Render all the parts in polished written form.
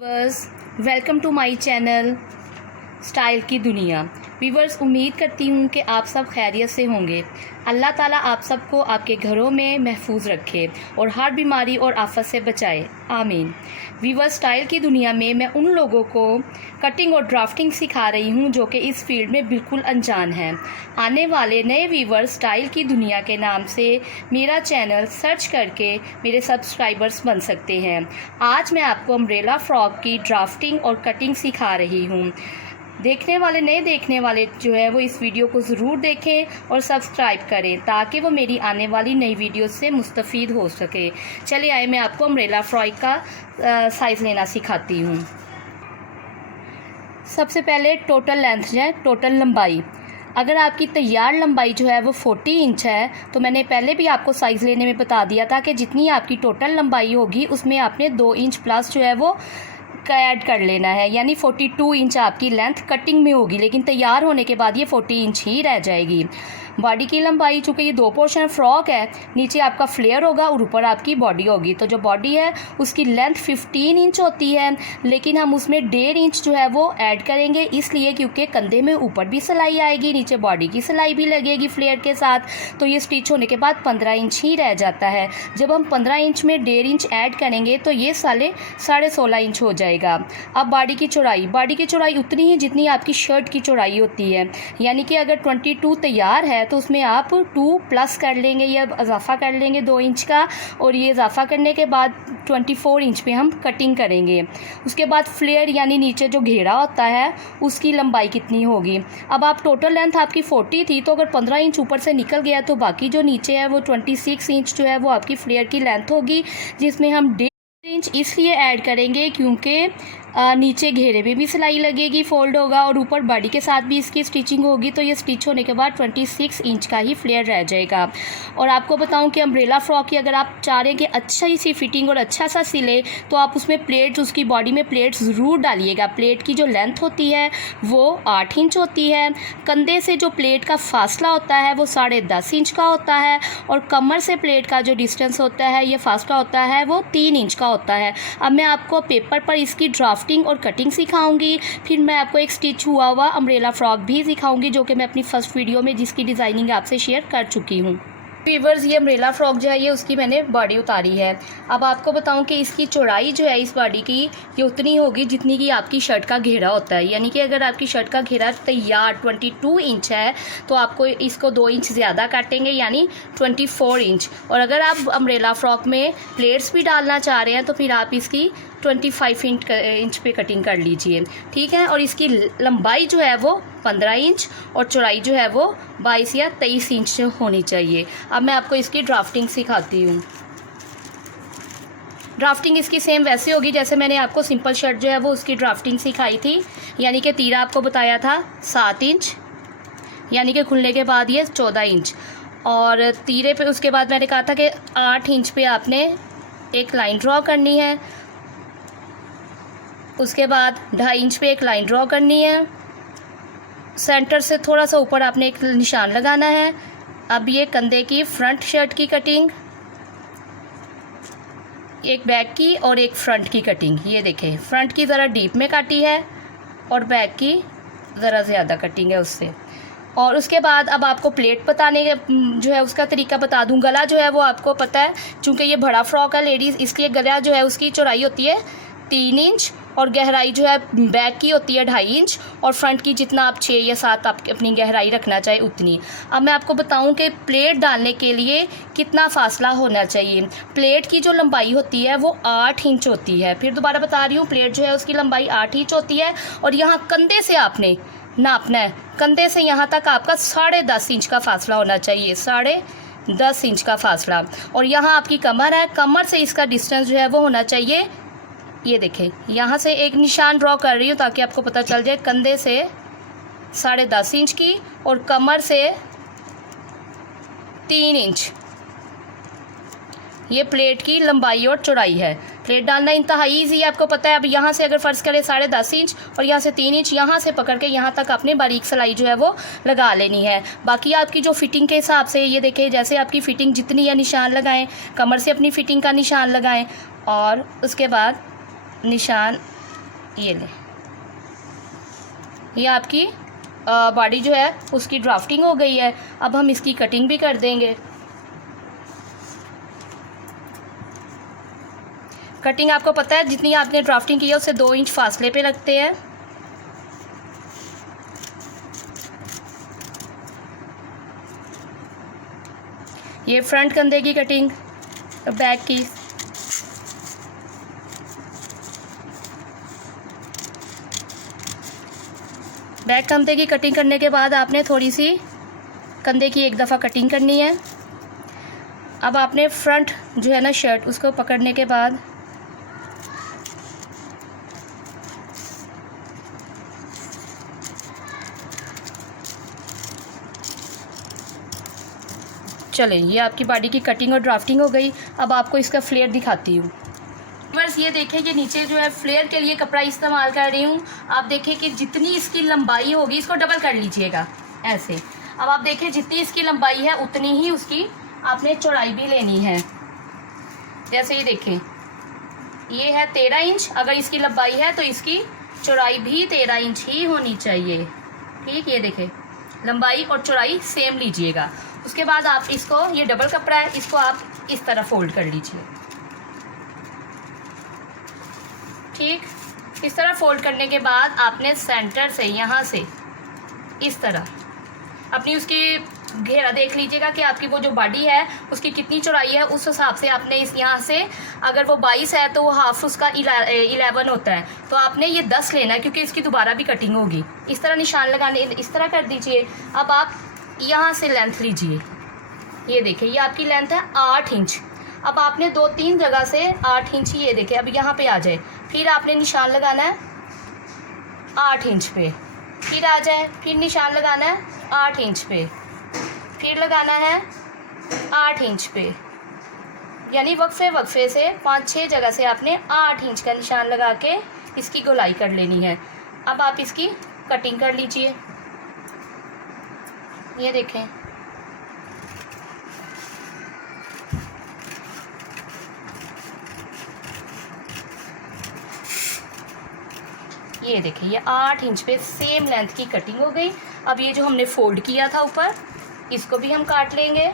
Viewers, welcome to my channel style की दुनिया। Viewers, उम्मीद करती हूँ कि आप सब खैरियत से होंगे। अल्लाह ताला आप सबको आपके घरों में महफूज रखे और हर बीमारी और आफत से बचाए, आमीन। व्यूअर्स, स्टाइल की दुनिया में मैं उन लोगों को कटिंग और ड्राफ्टिंग सिखा रही हूँ जो कि इस फील्ड में बिल्कुल अनजान हैं। आने वाले नए व्यूअर्स स्टाइल की दुनिया के नाम से मेरा चैनल सर्च करके मेरे सब्सक्राइबर्स बन सकते हैं। आज मैं आपको अम्ब्रेला फ्रॉक की ड्राफ्टिंग और कटिंग सिखा रही हूँ। नए देखने वाले जो है वो इस वीडियो को ज़रूर देखें और सब्सक्राइब करें ताकि वो मेरी आने वाली नई वीडियो से मुस्तफ़ीद हो सके। चलिए आए, मैं आपको अम्ब्रेला फ्रॉक का साइज़ लेना सिखाती हूँ। सबसे पहले टोटल लेंथ जो है, टोटल लंबाई, अगर आपकी तैयार लंबाई जो है वो 40 इंच है तो मैंने पहले भी आपको साइज़ लेने में बता दिया था कि जितनी आपकी टोटल लंबाई होगी उसमें आपने 2 इंच प्लस जो है वो ऐड कर लेना है, यानी 42 इंच आपकी लेंथ कटिंग में होगी, लेकिन तैयार होने के बाद ये 40 इंच ही रह जाएगी। बॉडी की लंबाई, चूँकि ये 2 पोर्शन फ्रॉक है, नीचे आपका फ्लेयर होगा और ऊपर आपकी बॉडी होगी, तो जो बॉडी है उसकी लेंथ 15 इंच होती है, लेकिन हम उसमें 1.5 इंच जो है वो ऐड करेंगे, इसलिए क्योंकि कंधे में ऊपर भी सिलाई आएगी, नीचे बॉडी की सिलाई भी लगेगी फ्लेयर के साथ, तो ये स्टिच होने के बाद 15 इंच ही रह जाता है। जब हम 15 इंच में 1.5 इंच ऐड करेंगे तो ये 16.5 इंच हो जाएगा। अब बॉडी की चौड़ाई उतनी ही जितनी आपकी शर्ट की चौड़ाई होती है, यानी कि अगर 22 तैयार है तो उसमें आप 2 प्लस कर लेंगे या इजाफा कर लेंगे 2 इंच का, और ये इजाफा करने के बाद 24 इंच पे हम कटिंग करेंगे। उसके बाद फ्लेयर यानी नीचे जो घेरा होता है उसकी लंबाई कितनी होगी। अब आप टोटल लेंथ आपकी 40 थी, तो अगर 15 इंच ऊपर से निकल गया तो बाकी जो नीचे है वो 26 इंच जो है वो आपकी फ्लेयर की लेंथ होगी, जिसमें हम 1.5 इंच इसलिए ऐड करेंगे क्योंकि नीचे घेरे में भी सिलाई लगेगी, फोल्ड होगा, और ऊपर बॉडी के साथ भी इसकी स्टिचिंग होगी, तो ये स्टिच होने के बाद 26 इंच का ही फ्लेयर रह जाएगा। और आपको बताऊं कि अम्ब्रेला फ्रॉक की अगर आप चाह रहे हैं कि अच्छा सी फिटिंग और अच्छा सा सिले तो आप उसमें प्लेट्स, उसकी बॉडी में प्लेट्स ज़रूर डालिएगा। प्लेट की जो लेंथ होती है वो 8 इंच होती है, कंधे से जो प्लेट का फासला होता है वो 10.5 इंच का होता है, और कमर से प्लेट का जो डिस्टेंस होता है, ये फासला होता है, वो 3 इंच का होता है। अब मैं आपको पेपर पर इसकी ड्राफ्टिंग और कटिंग सिखाऊंगी, फिर मैं आपको एक स्टिच हुआ अम्ब्रेला फ्रॉक भी सिखाऊंगी जो कि मैं अपनी फर्स्ट वीडियो में जिसकी डिज़ाइनिंग आपसे शेयर कर चुकी हूँ। व्यूअर्स, ये अम्ब्रेला फ्रॉक जो है ये उसकी मैंने बॉडी उतारी है। अब आपको बताऊं कि इसकी चौड़ाई जो है इस बॉडी की ये उतनी होगी जितनी की आपकी शर्ट का घेरा होता है, यानी कि अगर आपकी शर्ट का घेरा तैयार 22 इंच है तो आपको इसको 2 इंच ज़्यादा काटेंगे, यानी 24 इंच। और अगर आप अम्ब्रेला फ्रॉक में प्लेट्स भी डालना चाह रहे हैं तो फिर आप इसकी 25 इंच पे कटिंग कर लीजिए, ठीक है। और इसकी लंबाई जो है वो 15 इंच और चौड़ाई जो है वो 22 या 23 इंच होनी चाहिए। अब मैं आपको इसकी ड्राफ्टिंग सिखाती हूँ। ड्राफ्टिंग इसकी सेम वैसे होगी जैसे मैंने आपको सिंपल शर्ट जो है वो उसकी ड्राफ्टिंग सिखाई थी, यानी कि तीरा आपको बताया था 7 इंच, यानी कि खुलने के बाद ये 14 इंच, और तीरे पे उसके बाद मैंने कहा था कि 8 इंच पे आपने एक लाइन ड्रॉ करनी है, उसके बाद 2.5 इंच पे एक लाइन ड्रॉ करनी है, सेंटर से थोड़ा सा ऊपर आपने एक निशान लगाना है। अब ये कंधे की फ्रंट शर्ट की कटिंग, एक बैक की और एक फ्रंट की कटिंग, ये देखें फ्रंट की ज़रा डीप में काटी है और बैक की ज़रा ज़्यादा कटिंग है उससे। और उसके बाद अब आपको प्लेट बताने जो है उसका तरीका बता दूं। गला जो है वो आपको पता है, चूँकि ये बड़ा फ्रॉक है लेडीज़, इसलिए गला जो है उसकी चौड़ाई होती है 3 इंच और गहराई जो है बैक की होती है 2.5 इंच, और फ्रंट की जितना आप 6 या 7 आप अपनी गहराई रखना चाहे उतनी। अब मैं आपको बताऊं कि प्लेट डालने के लिए कितना फासला होना चाहिए। प्लेट की जो लंबाई होती है वो 8 इंच होती है, फिर दोबारा बता रही हूँ, प्लेट जो है उसकी लंबाई 8 इंच होती है, और यहाँ कंधे से आपने नापना है, कंधे से यहाँ तक आपका 10.5 इंच का फासला होना चाहिए, 10.5 इंच का फासला। और यहाँ आपकी कमर है, कमर से इसका डिस्टेंस जो है वो होना चाहिए, ये देखें यहाँ से एक निशान ड्रॉ कर रही हूँ ताकि आपको पता चल जाए, कंधे से 10.5 इंच की और कमर से 3 इंच, ये प्लेट की लंबाई और चौड़ाई है। प्लेट डालना इंतहाई ईजी है, आपको पता है। अब यहाँ से अगर फ़र्ज़ करें 10.5 इंच और यहाँ से 3 इंच, यहाँ से पकड़ के यहाँ तक आपने बारीक सिलाई जो है वो लगा लेनी है। बाकी आपकी जो फिटिंग के हिसाब से ये देखें, जैसे आपकी फ़िटिंग जितनी है निशान लगाएं, कमर से अपनी फ़िटिंग का निशान लगाएं, और उसके बाद निशान ये ले, ये आपकी बॉडी जो है उसकी ड्राफ्टिंग हो गई है। अब हम इसकी कटिंग भी कर देंगे। कटिंग आपको पता है जितनी आपने ड्राफ्टिंग की है उससे 2 इंच फासले पे रखते हैं। ये फ्रंट कंधे की कटिंग, बैक की। बैक कंधे की कटिंग करने के बाद आपने थोड़ी सी कंधे की एक दफ़ा कटिंग करनी है। अब आपने फ्रंट जो है ना शर्ट उसको पकड़ने के बाद चलें, ये आपकी बॉडी की कटिंग और ड्राफ्टिंग हो गई। अब आपको इसका फ्लेयर दिखाती हूँ। बस ये देखें कि नीचे जो है फ्लेयर के लिए कपड़ा इस्तेमाल कर रही हूँ। आप देखें कि जितनी इसकी लंबाई होगी, इसको डबल कर लीजिएगा ऐसे। अब आप देखें जितनी इसकी लंबाई है उतनी ही उसकी आपने चौड़ाई भी लेनी है। जैसे ये देखें, ये है 13 इंच, अगर इसकी लंबाई है तो इसकी चौड़ाई भी 13 इंच ही होनी चाहिए। ठीक, ये देखें लंबाई और चौड़ाई सेम लीजिएगा। उसके बाद आप इसको, ये डबल कपड़ा है, इसको आप इस तरह फोल्ड कर लीजिए। ठीक, इस तरह फोल्ड करने के बाद आपने सेंटर से यहाँ से इस तरह अपनी उसकी घेरा देख लीजिएगा कि आपकी वो जो बॉडी है उसकी कितनी चौड़ाई है। उस हिसाब से आपने इस यहाँ से, अगर वो 22 है तो वो हाफ उसका 11 होता है, तो आपने ये 10 लेना है क्योंकि इसकी दोबारा भी कटिंग होगी। इस तरह निशान लगाने, इस तरह कर दीजिए। अब आप यहाँ से लेंथ लीजिए, ये देखिए ये आपकी लेंथ है 8 इंच। अब आपने 2-3 जगह से 8 इंच, ये देखिए अब यहाँ पे आ जाए, फिर आपने निशान लगाना है 8 इंच पे, फिर आ जाए, फिर निशान लगाना है 8 इंच पे, फिर लगाना है 8 इंच पे, यानी वक्फे से 5-6 जगह से आपने 8 इंच का निशान लगा के इसकी गोलाई कर लेनी है। अब आप इसकी कटिंग कर लीजिए। ये देखें, ये देखिए ये 8 इंच पे सेम लेंथ की कटिंग हो गई। अब ये जो हमने फोल्ड किया था ऊपर, इसको भी हम काट लेंगे।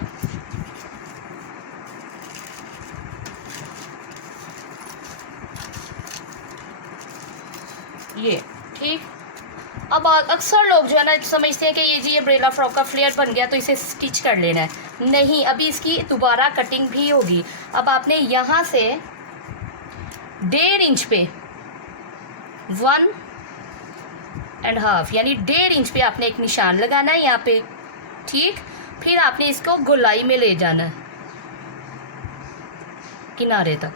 ये ठीक। अब अक्सर लोग जो है ना समझते हैं कि ये जी अम्ब्रेला फ्रॉक का फ्लेयर बन गया तो इसे स्टिच कर लेना है। नहीं, अभी इसकी दोबारा कटिंग भी होगी। अब आपने यहाँ से 1.5 इंच पे 1.5 यानी 1.5 इंच पे आपने एक निशान लगाना है यहाँ पे। ठीक, फिर आपने इसको गोलाई में ले जाना है किनारे तक।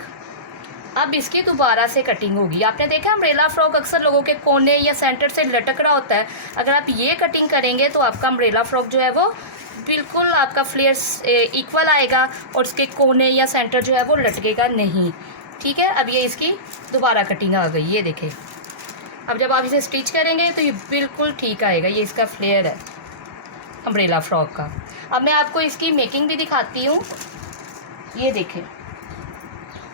अब इसकी दोबारा से कटिंग होगी। आपने देखा अम्ब्रेला फ्रॉक अक्सर लोगों के कोने या सेंटर से लटक रहा होता है। अगर आप ये कटिंग करेंगे तो आपका अम्ब्रेला फ्रॉक जो है वो बिल्कुल आपका फ्लेयर इक्वल आएगा और उसके कोने या सेंटर जो है वो लटकेगा नहीं। ठीक है, अब ये इसकी दोबारा कटिंग आ गई। ये देखें, अब जब आप इसे स्टिच करेंगे तो ये बिल्कुल ठीक आएगा। ये इसका फ्लेयर है अम्ब्रेला फ्रॉक का। अब मैं आपको इसकी मेकिंग भी दिखाती हूँ। ये देखें,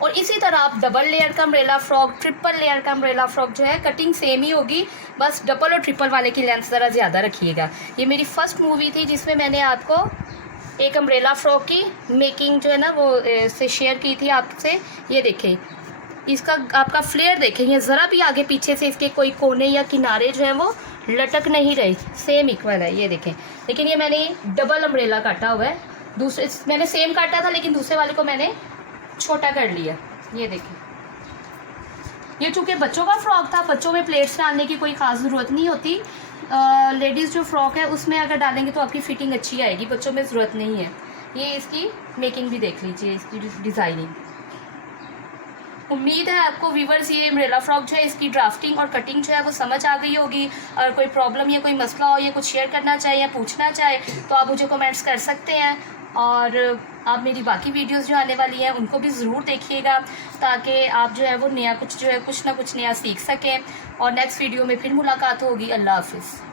और इसी तरह आप डबल लेयर का अम्ब्रेला फ्रॉक, ट्रिपल लेयर का अम्ब्रेला फ्रॉक जो है कटिंग सेम ही होगी, बस डबल और ट्रिपल वाले की लेंथ ज़रा ज़्यादा रखिएगा। ये मेरी फर्स्ट मूवी थी जिसमें मैंने आपको एक अम्ब्रेला फ्रॉक की मेकिंग जो है ना वो से शेयर की थी आपसे। ये देखें, इसका आपका फ्लेयर देखें, ये ज़रा भी आगे पीछे से इसके कोई कोने या किनारे जो है वो लटक नहीं रही, सेम इक्वल है। ये देखें, लेकिन ये मैंने डबल अम्ब्रेला काटा हुआ है। दूसरे मैंने सेम काटा था लेकिन दूसरे वाले को मैंने छोटा कर लिया। ये देखिए, ये चूँकि बच्चों का फ्रॉक था, बच्चों में प्लेट्स डालने की कोई ख़ास ज़रूरत नहीं होती। लेडीज़ जो फ्रॉक है उसमें अगर डालेंगे तो आपकी फ़िटिंग अच्छी आएगी, बच्चों में ज़रूरत नहीं है। ये इसकी मेकिंग भी देख लीजिए, इसकी डिज़ाइनिंग। उम्मीद है आपको व्यूवर्स ये अम्ब्रेला फ्रॉक जो है इसकी ड्राफ्टिंग और कटिंग जो है वो समझ आ गई होगी। और कोई प्रॉब्लम या कोई मसला हो या कुछ शेयर करना चाहे या पूछना चाहे तो आप मुझे कमेंट्स कर सकते हैं। और आप मेरी बाकी वीडियोस जो आने वाली हैं उनको भी ज़रूर देखिएगा ताकि आप जो है वो नया कुछ जो है कुछ ना कुछ नया सीख सकें। और नेक्स्ट वीडियो में फिर मुलाकात होगी। अल्लाह हाफिज़।